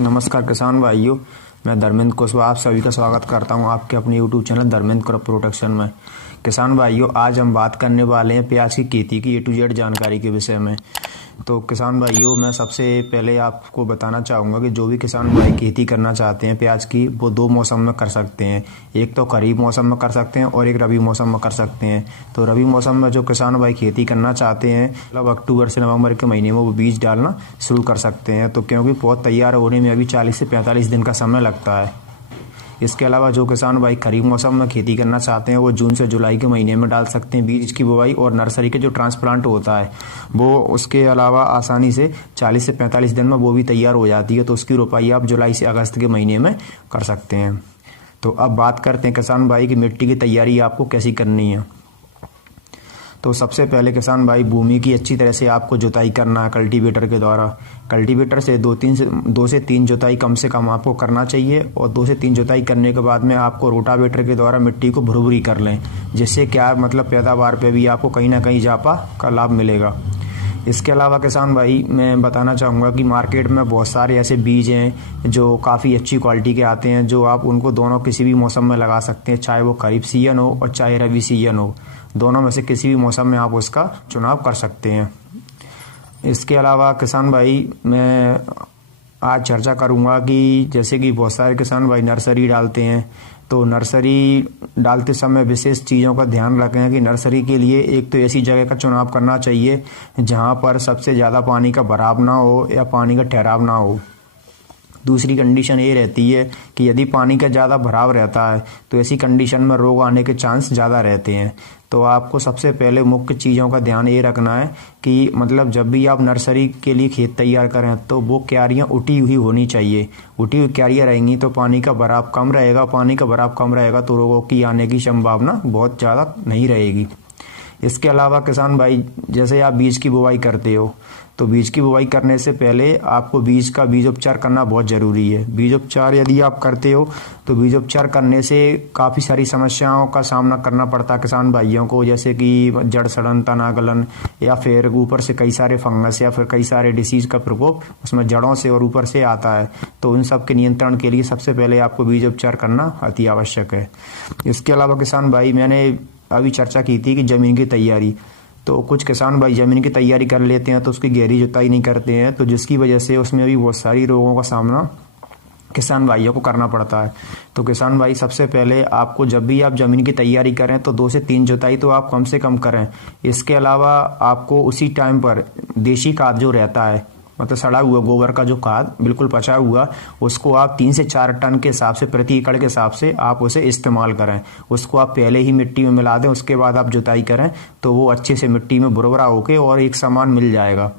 नमस्कार किसान भाइयों, मैं धर्मेंद्र कुशवाहा आप सभी का स्वागत करता हूं आपके अपने YouTube channel Dharmendra crop protection में। किसान भाइयों, आज हम बात करने वाले हैं प्याज की खेती की A to Z जानकारी के विषय में। तो किसान भाइयों, मैं सबसे पहले आपको बताना चाहूँगा कि जो भी किसान भाई खेती करना चाहते हैं प्याज की, वो दो मौसम में कर सकते हैं। एक तो खरीफ मौसम में कर सकते हैं और एक रबी मौसम में कर सकते हैं। तो रबी मौसम में जो किसान भाई खेती करना चाहते हैं, मतलब अक्टूबर से नवंबर के महीने में वो बीज डालना शुरू कर सकते हैं। तो क्योंकि पौध तैयार होने में अभी 40 से 45 दिन का समय लगता है। इसके अलावा जो किसान भाई खरीफ मौसम में खेती करना चाहते हैं, वो जून से जुलाई के महीने में डाल सकते हैं बीज की बुवाई, और नर्सरी के जो ट्रांसप्लांट होता है वो उसके अलावा आसानी से 40 से 45 दिन में वो भी तैयार हो जाती है। तो उसकी रोपाई आप जुलाई से अगस्त के महीने में कर सकते हैं। तो अब बात करते हैं किसान भाई की मिट्टी की तैयारी आपको कैसी करनी है। तो सबसे पहले किसान भाई भूमि की अच्छी तरह से आपको जुताई करना है कल्टीवेटर के द्वारा। कल्टीवेटर से दो से तीन जुताई कम से कम आपको करना चाहिए, और 2 से 3 जुताई करने के बाद में आपको रोटावेटर के द्वारा मिट्टी को भुरभुरी कर लें, जिससे क्या मतलब पैदावार पे भी आपको कहीं ना कहीं इजाफा का लाभ मिलेगा। इसके अलावा किसान भाई मैं बताना चाहूँगा कि मार्केट में बहुत सारे ऐसे बीज हैं जो काफ़ी अच्छी क्वालिटी के आते हैं, जो आप उनको दोनों किसी भी मौसम में लगा सकते हैं, चाहे वो खरीफ सीजन हो और चाहे रबी सीजन हो। दोनों में से किसी भी मौसम में आप उसका चुनाव कर सकते हैं। इसके अलावा किसान भाई मैं आज चर्चा करूंगा कि जैसे कि बहुत सारे किसान भाई नर्सरी डालते हैं, तो नर्सरी डालते समय विशेष चीज़ों का ध्यान रखें कि नर्सरी के लिए एक तो ऐसी जगह का चुनाव करना चाहिए जहां पर सबसे ज़्यादा पानी का भराव ना हो या पानी का ठहराव ना हो। दूसरी कंडीशन ये रहती है कि यदि पानी का ज़्यादा भराव रहता है तो ऐसी कंडीशन में रोग आने के चांस ज़्यादा रहते हैं। तो आपको सबसे पहले मुख्य चीज़ों का ध्यान ये रखना है कि मतलब जब भी आप नर्सरी के लिए खेत तैयार करें तो वो क्यारियाँ उठी हुई होनी चाहिए। उठी हुई क्यारियाँ रहेंगी तो पानी का भराव कम रहेगा, पानी का भराव कम रहेगा तो रोगों की आने की संभावना बहुत ज़्यादा नहीं रहेगी। इसके अलावा किसान भाई जैसे आप बीज की बुवाई करते हो, तो बीज की बुवाई करने से पहले आपको बीज का बीज उपचार करना बहुत ज़रूरी है। बीज उपचार यदि आप करते हो तो बीज उपचार करने से काफ़ी सारी समस्याओं का सामना करना पड़ता है किसान भाइयों को, जैसे कि जड़ सड़न, तना गलन, या फिर ऊपर से कई सारे फंगस या फिर कई सारे डिसीज़ का प्रकोप उसमें जड़ों से और ऊपर से आता है। तो उन सब के नियंत्रण के लिए सबसे पहले आपको बीज उपचार करना अति आवश्यक है। इसके अलावा किसान भाई मैंने अभी चर्चा की थी कि ज़मीन की तैयारी, तो कुछ किसान भाई ज़मीन की तैयारी कर लेते हैं तो उसकी गहरी जुताई नहीं करते हैं, तो जिसकी वजह से उसमें भी बहुत सारी रोगों का सामना किसान भाइयों को करना पड़ता है। तो किसान भाई सबसे पहले आपको जब भी आप ज़मीन की तैयारी करें तो 2 से 3 जुताई तो आप कम से कम करें। इसके अलावा आपको उसी टाइम पर देसी खाद जो रहता है, मतलब सड़ा हुआ गोबर का जो खाद बिल्कुल पचा हुआ, उसको आप 3 से 4 टन के हिसाब से प्रति एकड़ के हिसाब से आप उसे इस्तेमाल करें। उसको आप पहले ही मिट्टी में मिला दें, उसके बाद आप जुताई करें तो वो अच्छे से मिट्टी में भुरभुरा होके और एक समान मिल जाएगा।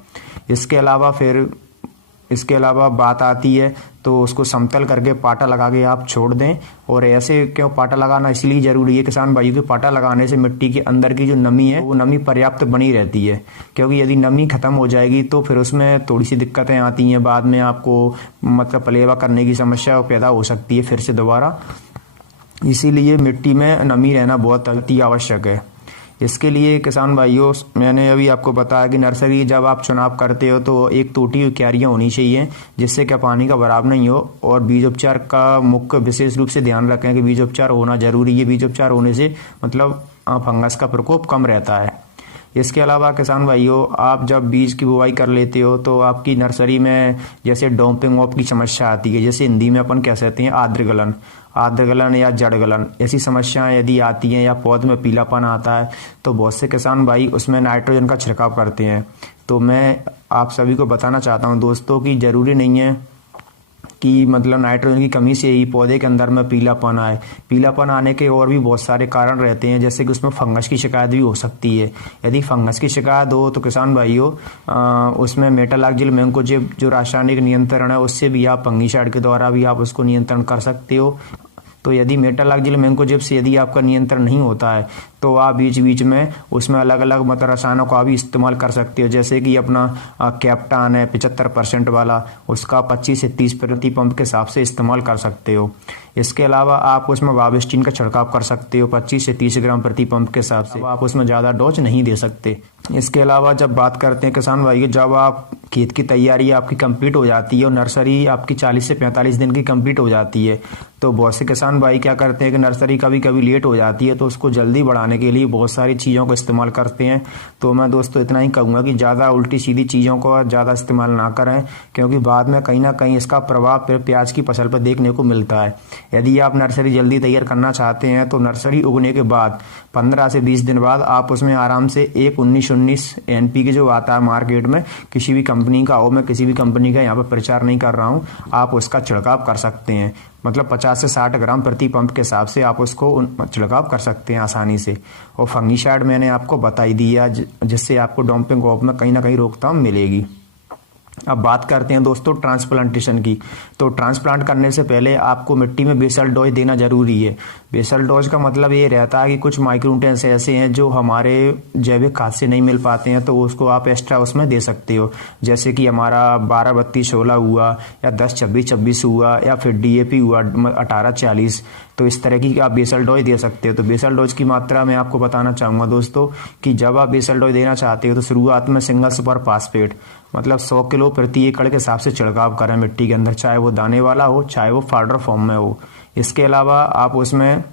इसके अलावा बात आती है तो उसको समतल करके पाटा लगा के आप छोड़ दें। और ऐसे क्यों पाटा लगाना इसलिए ज़रूरी है किसान भाइयों की, पाटा लगाने से मिट्टी के अंदर की जो नमी है वो नमी पर्याप्त बनी रहती है, क्योंकि यदि नमी खत्म हो जाएगी तो फिर उसमें थोड़ी सी दिक्कतें आती हैं। बाद में आपको मतलब पलेवा करने की समस्या पैदा हो सकती है फिर से दोबारा। इसीलिए मिट्टी में नमी रहना बहुत अति आवश्यक है। इसके लिए किसान भाइयों मैंने अभी आपको बताया कि नर्सरी जब आप चुनाव करते हो तो एक टूटी हुई क्यारियाँ होनी चाहिए, जिससे क्या पानी का भराव नहीं हो। और बीज उपचार का मुख्य विशेष रूप से ध्यान रखें कि बीज उपचार होना जरूरी है। बीज उपचार होने से मतलब फंगस का प्रकोप कम रहता है। इसके अलावा किसान भाइयों आप जब बीज की बुवाई कर लेते हो तो आपकी नर्सरी में जैसे डोंपिंग ऑफ की समस्या आती है, जैसे हिंदी में अपन कह सकते हैं आद्र गलन या जड़ गलन, ऐसी समस्याएं यदि आती हैं या पौध में पीलापन आता है तो बहुत से किसान भाई उसमें नाइट्रोजन का छिड़काव करते हैं। तो मैं आप सभी को बताना चाहता हूं दोस्तों कि ज़रूरी नहीं है कि मतलब नाइट्रोजन की कमी से ही पौधे के अंदर में पीलापन आए। पीलापन आने के और भी बहुत सारे कारण रहते हैं, जैसे कि उसमें फंगस की शिकायत भी हो सकती है। यदि फंगस की शिकायत हो तो किसान भाइयों उसमें मेटालाक्जिल मैंकोजेब जो रासायनिक नियंत्रण है उससे भी आप फंगीसाइड के द्वारा भी आप उसको नियंत्रण कर सकते हो। तो यदि मेटालाक्जिल मैंकोजेब से यदि आपका नियंत्रण नहीं होता है तो आप बीच बीच में उसमें अलग अलग मतलब रसायनों का भी इस्तेमाल कर सकते हो। जैसे कि अपना कैप्टान है 75% वाला, उसका 25 से 30 प्रति पंप के हिसाब से इस्तेमाल कर सकते हो। इसके अलावा आप उसमें वावेस्टीन का छिड़काव कर सकते हो 25 से 30 ग्राम प्रति पंप के हिसाब से। आप उसमें ज़्यादा डोज नहीं दे सकते। इसके अलावा जब बात करते हैं किसान भाई, जब आप खेत की तैयारी आपकी कंप्लीट हो जाती है और नर्सरी आपकी 40 से 45 दिन की कंप्लीट हो जाती है, तो बहुत से किसान भाई क्या करते हैं कि नर्सरी कभी कभी लेट हो जाती है, तो उसको जल्दी बढ़ाने के लिए बहुत सारी चीज़ों का इस्तेमाल करते हैं। तो मैं दोस्तों इतना ही कहूँगा कि ज़्यादा उल्टी सीधी चीज़ों को ज़्यादा इस्तेमाल ना करें, क्योंकि बाद में कहीं ना कहीं इसका प्रभाव फिर प्याज की फसल पर देखने को मिलता है। यदि आप नर्सरी जल्दी तैयार करना चाहते हैं तो नर्सरी उगने के बाद 15 से 20 दिन बाद आप उसमें आराम से एक 19-19 NPK जो आता है मार्केट में, किसी भी कंपनी का हो, मैं किसी भी कंपनी का यहाँ पर प्रचार नहीं कर रहा हूँ, आप उसका छिड़काव कर सकते हैं। मतलब 50 से 60 ग्राम प्रति पंप के हिसाब से आप उसको छिड़काव कर सकते हैं आसानी से। और फंगीसाइड मैंने आपको बता ही दिया, जिससे आपको डंपिंग क्रॉप में कहीं ना कहीं रोकथाम मिलेगी। अब बात करते हैं दोस्तों ट्रांसप्लांटेशन की। तो ट्रांसप्लांट करने से पहले आपको मिट्टी में बेसल डोज देना जरूरी है। बेसल डोज का मतलब ये रहता है कि कुछ माइक्रोन्यूट्रिएंट्स ऐसे हैं जो हमारे जैविक खाद से नहीं मिल पाते हैं, तो उसको आप एक्स्ट्रा उसमें दे सकते हो। जैसे कि हमारा 12-32-16 हुआ, या 10-26-26 हुआ, या फिर DAP हुआ 18-40, तो इस तरह की आप बेसल डोज दे सकते हो। तो बेसल डोज की मात्रा मैं आपको बताना चाहूँगा दोस्तों कि जब आप बेसल डोज देना चाहते हो तो शुरुआत में सिंगल सुपर फास्फेट मतलब 100 किलो प्रति एकड़ के हिसाब से छिड़काव करें मिट्टी के अंदर, चाहे वो दाने वाला हो चाहे वो पाउडर फॉर्म में हो। इसके अलावा आप उसमें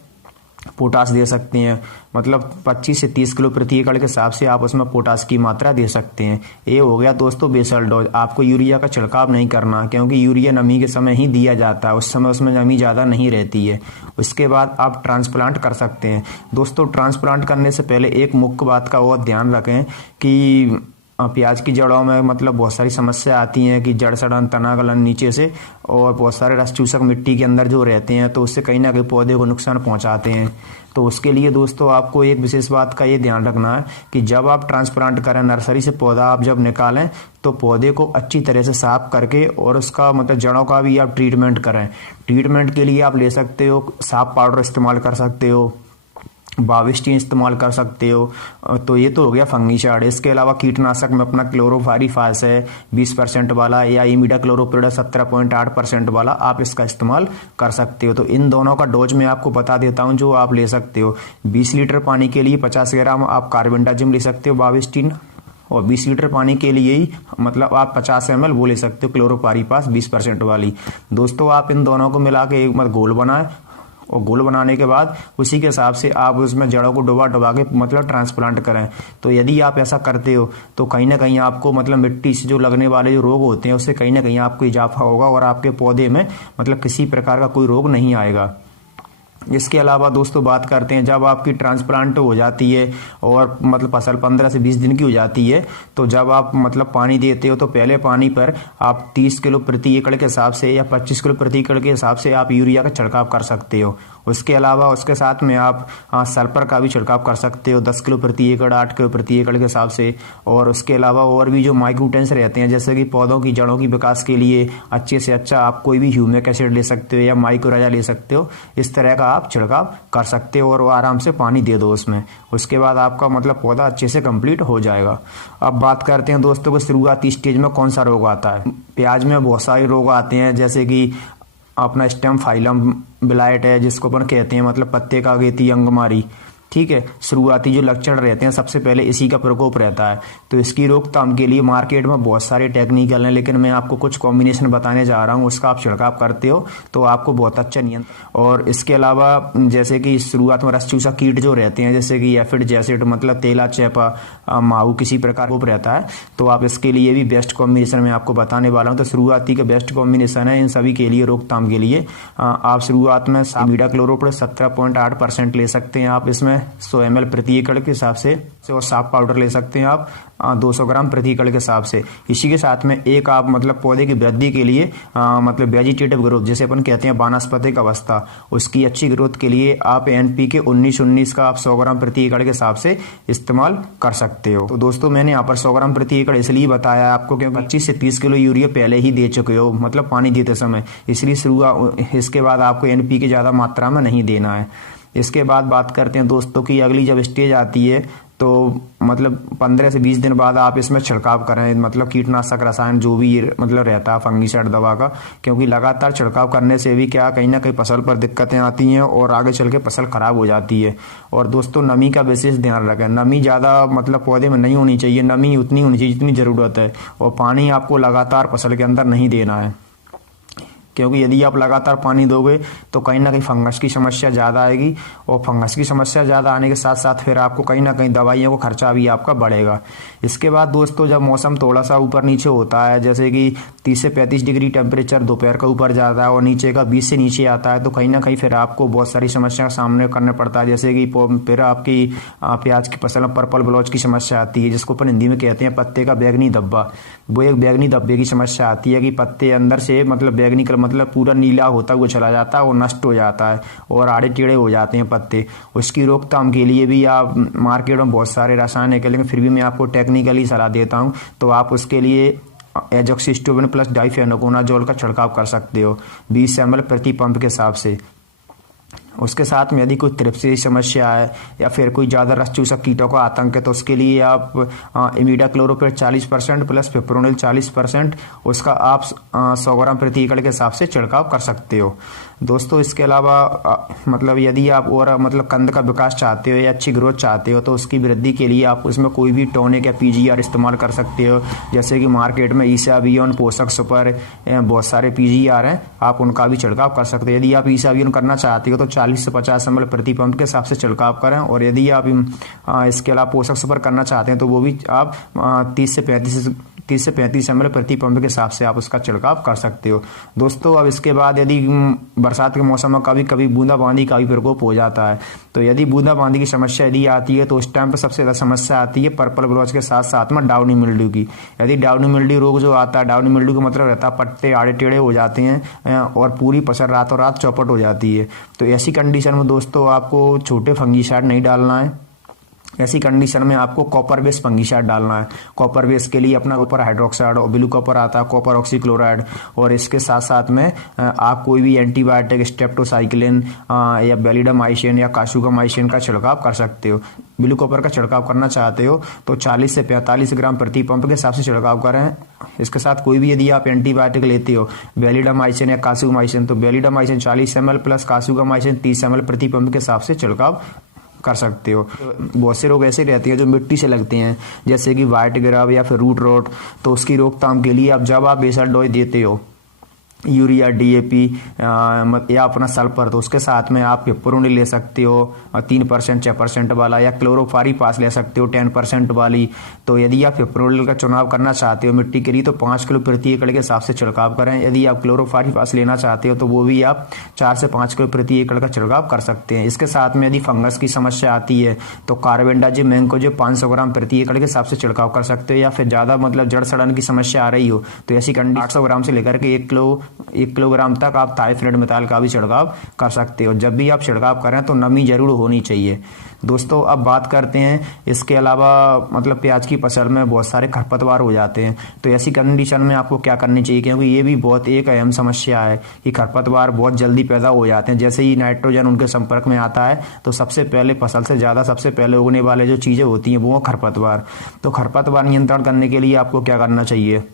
पोटास दे सकते हैं, मतलब 25 से 30 किलो प्रति एकड़ के हिसाब से आप उसमें पोटास की मात्रा दे सकते हैं। ये हो गया दोस्तों बेसल डोज। आपको यूरिया का छिड़काव नहीं करना, क्योंकि यूरिया नमी के समय ही दिया जाता है, उस समय उसमें नमी ज़्यादा नहीं रहती है। उसके बाद आप ट्रांसप्लांट कर सकते हैं। दोस्तों ट्रांसप्लांट करने से पहले एक मुख्य बात का और ध्यान रखें कि प्याज की जड़ों में मतलब बहुत सारी समस्या आती हैं कि जड़ सड़न, तना गलन नीचे से, और बहुत सारे रस चूसक मिट्टी के अंदर जो रहते हैं, तो उससे कहीं ना कहीं पौधे को नुकसान पहुंचाते हैं। तो उसके लिए दोस्तों आपको एक विशेष बात का ये ध्यान रखना है कि जब आप ट्रांसप्लांट करें, नर्सरी से पौधा आप जब निकालें, तो पौधे को अच्छी तरह से साफ करके और उसका मतलब जड़ों का भी आप ट्रीटमेंट करें। ट्रीटमेंट के लिए आप ले सकते हो साफ पाउडर इस्तेमाल कर सकते हो, वावेस्टीन इस्तेमाल कर सकते हो। तो ये तो हो गया फंगीसाइड। इसके अलावा कीटनाशक में अपना क्लोरोफारीफास है 20% वाला, या इमिडा क्लोरोपिरिडा 17.8% वाला, आप इसका इस्तेमाल कर सकते हो। तो इन दोनों का डोज मैं आपको बता देता हूं जो आप ले सकते हो। 20 लीटर पानी के लिए 50 ग्राम आप कार्बेंडाजिम ले सकते हो वावेस्टीन, और 20 लीटर पानी के लिए ही मतलब आप 50 ml वो ले सकते हो क्लोरोपारीफास 20% वाली। दोस्तों आप इन दोनों को मिला के एक घोल बनाएं, और घोल बनाने के बाद उसी के हिसाब से आप उसमें जड़ों को डुबा के मतलब ट्रांसप्लांट करें। तो यदि आप ऐसा करते हो तो कहीं ना कहीं आपको मतलब मिट्टी से जो लगने वाले जो रोग होते हैं उससे कहीं ना कहीं आपको इजाफा होगा, और आपके पौधे में मतलब किसी प्रकार का कोई रोग नहीं आएगा। इसके अलावा दोस्तों बात करते हैं जब आपकी ट्रांसप्लांट हो जाती है और मतलब फसल 15 से 20 दिन की हो जाती है, तो जब आप मतलब पानी देते हो तो पहले पानी पर आप 30 किलो प्रति एकड़ के हिसाब से या 25 किलो प्रति एकड़ के हिसाब से आप यूरिया का छिड़काव कर सकते हो। उसके अलावा उसके साथ में आप सल्फर का भी छिड़काव कर सकते हो 10 किलो प्रति एकड़, 8 किलो प्रति एकड़ के हिसाब से। और उसके अलावा और भी जो माइक्रोन्यूट्रिएंट्स रहते हैं, जैसे कि पौधों की जड़ों की विकास के लिए अच्छे से अच्छा आप कोई भी ह्यूमिक एसिड ले सकते हो या माइक्रोराजा ले सकते हो। इस तरह का आप छिड़काव कर सकते हो और वो आराम से पानी दे दो उसमें। उसके बाद आपका मतलब पौधा अच्छे से कंप्लीट हो जाएगा। अब बात करते हैं दोस्तों को शुरुआती स्टेज में कौन सा रोग आता है। प्याज में बहुत सारे रोग आते हैं, जैसे कि अपना स्टेम फाइलम ब्लाइट है जिसको अपन कहते हैं मतलब पत्ते का अगेती अंगमारी। ठीक है, शुरुआती जो लक्षण रहते हैं सबसे पहले इसी का प्रकोप रहता है। तो इसकी रोकथाम के लिए मार्केट में बहुत सारे टेक्निकल हैं, लेकिन मैं आपको कुछ कॉम्बिनेशन बताने जा रहा हूँ, उसका आप छिड़काव करते हो तो आपको बहुत अच्छा नियंत्रण। और इसके अलावा जैसे कि शुरुआत में रस चूसा कीट जो रहते हैं, जैसे कि एफिड जैसिड मतलब तेला चेपा माहू किसी प्रकार को रहता है, तो आप इसके लिए भी बेस्ट कॉम्बिनेशन मैं आपको बताने वाला हूँ। तो शुरुआती का बेस्ट कॉम्बिनेशन है इन सभी के लिए रोकथाम के लिए। आप शुरुआत में इमिडा क्लोरोपिरिड 17.8% ले सकते हैं आप इसमें 100 ml प्रति एकड़ के हिसाब से, और साफ पाउडर ले सकते हैं आप 200 ग्राम प्रति एकड़ के हिसाब से। इसी के साथ में एक आप मतलब पौधे की वृद्धि के लिए मतलब वेजिटेटिव ग्रोथ जैसे अपन कहते हैं वानस्पतिक अवस्था, उसकी अच्छी ग्रोथ के लिए आप NPK 19-19 का आप 100 ग्राम प्रति एकड़ के हिसाब से इस्तेमाल कर सकते हो। तो दोस्तों मैंने यहाँ पर 100 ग्राम प्रति एकड़ इसलिए बताया आपको क्योंकि 25 से 30 किलो यूरिया पहले ही दे चुके हो मतलब पानी देते समय, इसलिए शुरुआत इसके बाद आपको NPK ज़्यादा मात्रा में नहीं देना है। इसके बाद बात करते हैं दोस्तों की अगली जब स्टेज आती है तो मतलब 15 से 20 दिन बाद आप इसमें छिड़काव करें, मतलब कीटनाशक रसायन जो भी मतलब रहता है फंगीसाइड दवा का, क्योंकि लगातार छिड़काव करने से भी क्या कहीं ना कहीं फसल पर दिक्कतें आती हैं और आगे चल के फसल खराब हो जाती है। और दोस्तों नमी का विशेष ध्यान रखें, नमी ज़्यादा मतलब पौधे में नहीं होनी चाहिए, नमी उतनी होनी चाहिए जितनी ज़रूरत है, और पानी आपको लगातार फसल के अंदर नहीं देना है, क्योंकि यदि आप लगातार पानी दोगे तो कहीं ना कहीं फंगस की समस्या ज़्यादा आएगी, और फंगस की समस्या ज़्यादा आने के साथ साथ फिर आपको कहीं ना कहीं दवाइयों का खर्चा भी आपका बढ़ेगा। इसके बाद दोस्तों जब मौसम थोड़ा सा ऊपर नीचे होता है, जैसे कि 30 से 35 डिग्री टेम्परेचर दोपहर का ऊपर जाता है और नीचे का 20 से नीचे आता है, तो कहीं ना कहीं फिर आपको बहुत सारी समस्या का सामना करना पड़ता है। जैसे कि फिर आपकी प्याज की फसल में पर्पल ब्लॉच की समस्या आती है, जिसको अपन हिंदी में कहते हैं पत्ते का बैगनी धब्बा। वो एक बैगनी धब्बे की समस्या आती है कि पत्ते अंदर से मतलब बैगनी का मतलब पूरा नीला होता हुआ चला जाता है और नष्ट हो जाता है और आड़े टेढ़े हो जाते हैं पत्ते। उसकी रोकथाम के लिए भी आप मार्केट में बहुत सारे रसायन है, लेकिन फिर भी मैं आपको टेक्निकली सलाह देता हूँ, तो आप उसके लिए एजोक्सिस्ट्रोबिन प्लस डाइफेनोकोनाजोल का छिड़काव कर सकते हो 20 ml प्रति पंप के हिसाब से। उसके साथ में यदि कोई त्रिप्स की समस्या है या फिर कोई ज़्यादा रस चूसक कीटों का आतंक है, तो उसके लिए आप इमिडाक्लोरोपिड 40% प्लस फिप्रोनिल 40% उसका आप 100 ग्राम प्रति एकड़ के हिसाब से छिड़काव कर सकते हो। दोस्तों इसके अलावा मतलब यदि आप और मतलब कंद का विकास चाहते हो या अच्छी ग्रोथ चाहते हो, तो उसकी वृद्धि के लिए आप उसमें कोई भी टॉनिक या पीजीआर इस्तेमाल कर सकते हो। जैसे कि मार्केट में ईसाबियोन, पोषक सुपर, बहुत सारे पीजीआर हैं, आप उनका भी छिड़काव कर सकते हो। यदि आप ईसाबियोन करना चाहते हो तो 40 से 50 ml प्रति पंप के हिसाब से छिड़काव करें, और यदि आप इसके अलावा पोषक सुपर करना चाहते हैं तो वो भी आप 30 से 35 ml प्रति पंप के हिसाब से आप उसका छिड़काव कर सकते हो। दोस्तों अब इसके बाद यदि बरसात के मौसम में कभी कभी बूंदाबांदी का भी प्रकोप हो जाता है, तो यदि बूंदाबांदी की समस्या यदि आती है तो उस टाइम पर सबसे ज़्यादा समस्या आती है पर्पल ब्लॉच के साथ साथ में डाउनी मिल्ड्यू की। यदि डाउनी मिल्ड्यू रोग जो आता है, डाउनी मिल्ड्यू का मतलब रहता है पत्ते आड़े टेढ़े हो जाते हैं और पूरी फसल रातों रात चौपट हो जाती है। तो ऐसी कंडीशन में दोस्तों आपको छोटे फंगीसाइड नहीं डालना है, ऐसी कंडीशन में आपको कॉपर बेस फंगीसाइड डालना है। कॉपर बेस के लिए अपना कॉपर हाइड्रोक्साइड और ब्लू कॉपर आता है, कॉपर ऑक्सीक्लोराइड, और इसके साथ साथ में आप कोई भी एंटीबायोटिक स्ट्रेप्टोसाइक्लिन या बेलिडामाइसिन या कासुगामाइसिन का छिड़काव कर सकते हो। ब्लू कॉपर का छिड़काव करना चाहते हो तो 40 से 45 ग्राम प्रति पंप के हिसाब से छिड़काव करें। इसके साथ कोई भी यदि आप एंटीबायोटिक लेते हो, बेलिडामाइसिन या कासुगामाइसिन, तो बेलिडामाइसिन 40 ml प्लस कासुगामाइसिन 30 ml प्रति पंप के हिसाब से छिड़काव कर सकते हो। बहुत से रोग ऐसे रहते हैं जो मिट्टी से लगते हैं, जैसे कि वाइट ग्राब या फिर रूट रॉट, तो उसकी रोकथाम के लिए आप जब आप बेसल डोज देते हो यूरिया, डीएपी या अपना सल्फर, तो उसके साथ में आप पिपरोनिल ले सकते हो 3% 6% वाला, या क्लोरोफारीपास ले सकते हो 10% वाली। तो यदि आप पिपरोनिल का चुनाव करना चाहते हो मिट्टी के लिए तो 5 किलो प्रति एकड़ के हिसाब से छिड़काव करें। यदि आप क्लोरोफारीपास लेना चाहते हो तो वो भी आप 4 से 5 किलो प्रति एकड़ का छिड़काव कर सकते हैं। इसके साथ में यदि फंगस की समस्या आती है तो कार्बेंडाजिम मैंकोजेब 500 ग्राम प्रति एकड़ के हिसाब से छिड़काव कर सकते हो, या फिर ज़्यादा मतलब जड़ सड़न की समस्या आ रही हो तो ऐसी कंडीशन 800 ग्राम से लेकर के 1 किलोग्राम तक आप थाइफ्रेड मेथाइल का भी छिड़काव कर सकते हो। जब भी आप छिड़काव करें तो नमी जरूर होनी चाहिए। दोस्तों अब बात करते हैं इसके अलावा मतलब प्याज की फसल में बहुत सारे खरपतवार हो जाते हैं, तो ऐसी कंडीशन में आपको क्या करनी चाहिए, क्योंकि ये भी बहुत एक अहम समस्या है कि खरपतवार बहुत जल्दी पैदा हो जाते हैं। जैसे ही नाइट्रोजन उनके संपर्क में आता है तो सबसे पहले फसल से ज़्यादा सबसे पहले उगने वाले जो चीज़ें होती हैं वो खरपतवार। तो खरपतवार नियंत्रण करने के लिए आपको क्या करना चाहिए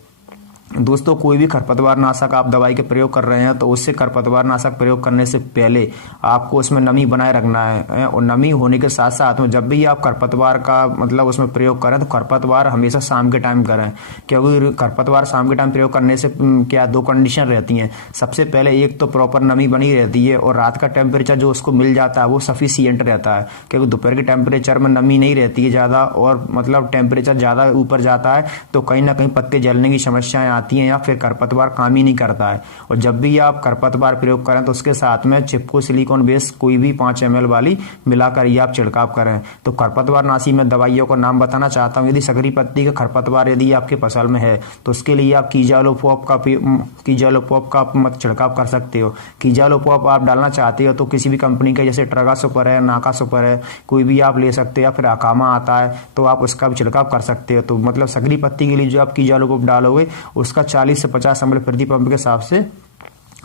दोस्तों, कोई भी खरपतवार नाशक आप दवाई के प्रयोग कर रहे हैं तो उससे खरपतवार नाशक प्रयोग करने से पहले आपको उसमें नमी बनाए रखना है, और नमी होने के साथ साथ में जब भी आप खरपतवार का मतलब उसमें प्रयोग करें तो खरपतवार हमेशा शाम के टाइम करें, क्योंकि खरपतवार शाम के टाइम प्रयोग करने से क्या 2 कंडीशन रहती हैं। सबसे पहले एक तो प्रॉपर नमी बनी रहती है, और रात का टेम्परेचर जो उसको मिल जाता है वो सफिशियंट रहता है, क्योंकि दोपहर के टेम्परेचर में नमी नहीं रहती है ज़्यादा, और मतलब टेम्परेचर ज़्यादा ऊपर जाता है तो कहीं ना कहीं पत्ते जलने की समस्याएं आती हैं या फिर खरपतवार काम ही नहीं करता है। और जब भी आप खरपतवार प्रयोग करें तो उसके साथ में चिपको सिलिकॉन बेस कोई भी 5 ml वाली मिलाकर ही आप छिड़काव करें। तो खरपतवार नाशी में दवाइयों का नाम बताना चाहता हूँ। यदि सकरी पत्ती का खरपतवार यदि आपके फसल में है तो उसके लिए आप कीजालोपॉप का मत छिड़काव कर सकते हो। कीजालोपॉप आप डालना चाहते हो तो किसी भी कंपनी का जैसे ट्रगा सुपर है, नाका सुपर है, कोई भी आप ले सकते हो, या फिर अकामा आता है तो आप उसका भी छिड़काव कर सकते हो। तो मतलब सकरी पत्ती के लिए जो आप कीजालोपॉप डालोगे उसका 40 से 50 ml प्रति पंप के हिसाब से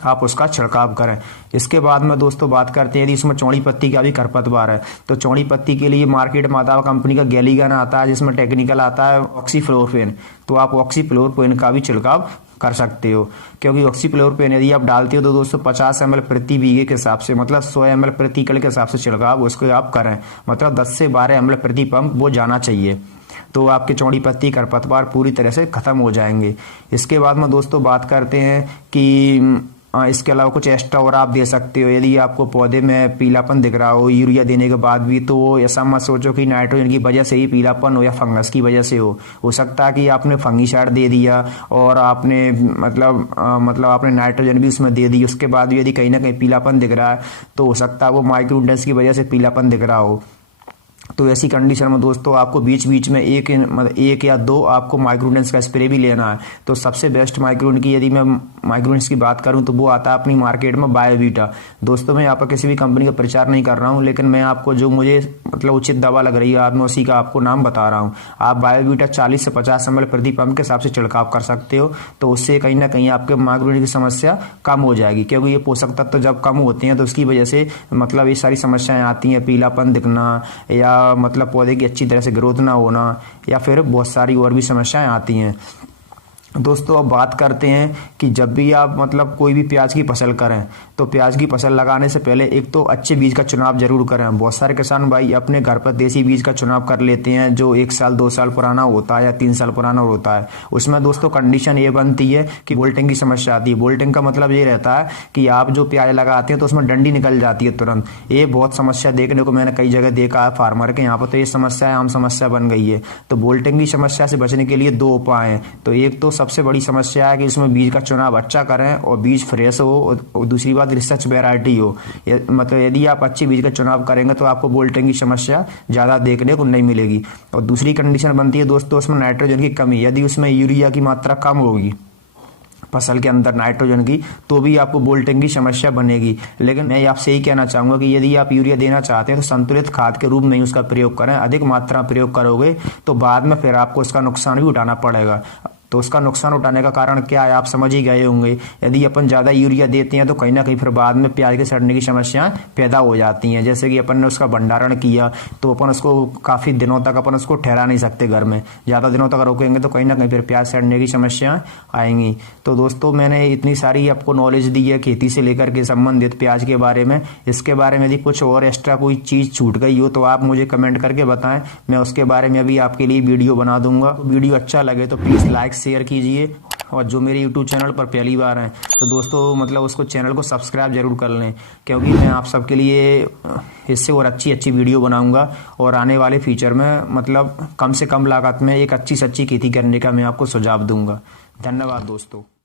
आप उसका छिड़काव करें। इसके बाद में दोस्तों बात करते हैं यदि इसमें चौड़ी पत्ती का भी खरपतवार है तो चौड़ी पत्ती के लिए मार्केट में आता है कंपनी का गैलीगन आता है, जिसमें टेक्निकल आता है ऑक्सीफ्लोरोक्विन। तो आप ऑक्सीफ्लोरोक्विन का भी छिड़काव कर सकते हो, क्योंकि ऑक्सीफ्लोरोक्विन यदि आप डालते हो तो दोस्तों 50 ml प्रति बीघे के हिसाब से, मतलब 100 ml प्रति एकड़ के हिसाब से छिड़काव उसको आप करें, मतलब 10 से 12 ml प्रति पंप वो जाना चाहिए। तो आपके चौड़ी पत्ती खरपतवार पूरी तरह से खत्म हो जाएंगे। इसके बाद में दोस्तों बात करते हैं कि इसके अलावा कुछ एक्स्ट्रा और आप दे सकते हो। यदि आपको पौधे में पीलापन दिख रहा हो यूरिया देने के बाद भी, तो ऐसा मत सोचो कि नाइट्रोजन की वजह से ही पीलापन हो या फंगस की वजह से हो सकता है कि आपने फंगीसाइड दे दिया और आपने मतलब आपने नाइट्रोजन भी उसमें दे दी, उसके बाद भी यदि कहीं ना कहीं पीलापन दिख रहा है तो हो सकता है वो माइक्रोन्यूट्रिएंट्स की वजह से पीलापन दिख रहा हो। तो ऐसी कंडीशन में दोस्तों आपको बीच बीच में एक या दो आपको माइक्रोन्यूट्रिएंट्स का स्प्रे भी लेना है। तो सबसे बेस्ट माइक्रोन्यूट्रिएंट की यदि मैं माइक्रोन्यूट्रिएंट्स की बात करूं तो वो आता है अपनी मार्केट में बायोवीटा। दोस्तों मैं यहाँ पर किसी भी कंपनी का प्रचार नहीं कर रहा हूँ, लेकिन मैं आपको जो मुझे उचित दवा लग रही है मैं उसी का आपको नाम बता रहा हूँ। आप बायोवीटा 40 से 50 ml प्रति पंप के हिसाब से छिड़काव कर सकते हो, तो उससे कहीं ना कहीं आपके माइक्रोन्यूट्रिएंट की समस्या कम हो जाएगी, क्योंकि ये पोषक तत्व जब कम होते हैं तो उसकी वजह से ये सारी समस्याएं आती हैं, पीलापन दिखना या पौधे की अच्छी तरह से ग्रोथ ना होना या फिर बहुत सारी और भी समस्याएं आती हैं। दोस्तों अब बात करते हैं कि जब भी आप कोई भी प्याज की फसल करें तो प्याज की फसल लगाने से पहले एक तो अच्छे बीज का चुनाव जरूर करें। बहुत सारे किसान भाई अपने घर पर देसी बीज का चुनाव कर लेते हैं जो 1 साल 2 साल पुराना होता है या 3 साल पुराना होता है। उसमें दोस्तों कंडीशन ये बनती है कि बोल्टिंग की समस्या आती है। बोल्टिंग का मतलब ये रहता है कि आप जो प्याज लगाते हैं तो उसमें डंडी निकल जाती है तुरंत। ये बहुत समस्या देखने को मैंने कई जगह देखा है फार्मर के यहाँ पर, तो ये समस्या आम समस्या बन गई है। तो बोल्टिंग की समस्या से बचने के लिए 2 उपाय हैं। तो एक तो सबसे बड़ी समस्या है कि इसमें बीज का चुनाव अच्छा करें और बीज फ्रेश हो, और दूसरी बात रिसर्च वैरायटी हो। यदि आप अच्छी बीज का चुनाव करेंगे तो आपको बोल्टिंग की समस्या ज़्यादा देखने को नहीं मिलेगी। और दूसरी कंडीशन बनती है दोस्तों उसमें नाइट्रोजन की कमी। यदि उसमें यूरिया की मात्रा कम होगी फसल के अंदर नाइट्रोजन की, तो भी आपको बोल्टिंग की समस्या बनेगी। लेकिन मैं आपसे यही कहना चाहूंगा कि यदि आप यूरिया देना चाहते हैं तो संतुलित खाद के रूप में ही उसका प्रयोग करें। अधिक मात्रा प्रयोग करोगे तो बाद में फिर आपको उसका नुकसान भी उठाना पड़ेगा। तो उसका नुकसान उठाने का कारण क्या है आप समझ ही गए होंगे। यदि अपन ज़्यादा यूरिया देते हैं तो कहीं ना कहीं फिर बाद में प्याज के सड़ने की समस्याएं पैदा हो जाती हैं। जैसे कि अपन ने उसका भंडारण किया तो अपन उसको काफ़ी दिनों तक अपन उसको ठहरा नहीं सकते घर में, ज़्यादा दिनों तक रोकेंगे तो कहीं ना कहीं फिर प्याज सड़ने की समस्याएं आएंगी। तो दोस्तों मैंने इतनी सारी आपको नॉलेज दी है खेती से लेकर के संबंधित प्याज के बारे में। इसके बारे में यदि कुछ और एक्स्ट्रा कोई चीज़ छूट गई हो तो आप मुझे कमेंट करके बताएं, मैं उसके बारे में अभी आपके लिए वीडियो बना दूंगा। वीडियो अच्छा लगे तो प्लीज़ लाइक शेयर कीजिए, और जो मेरे YouTube चैनल पर पहली बार हैं तो दोस्तों उसको चैनल को सब्सक्राइब जरूर कर लें, क्योंकि मैं आप सबके लिए इससे और अच्छी वीडियो बनाऊंगा और आने वाले फ्यूचर में कम से कम लागत में एक अच्छी सच्ची खेती करने का मैं आपको सुझाव दूंगा। धन्यवाद दोस्तों।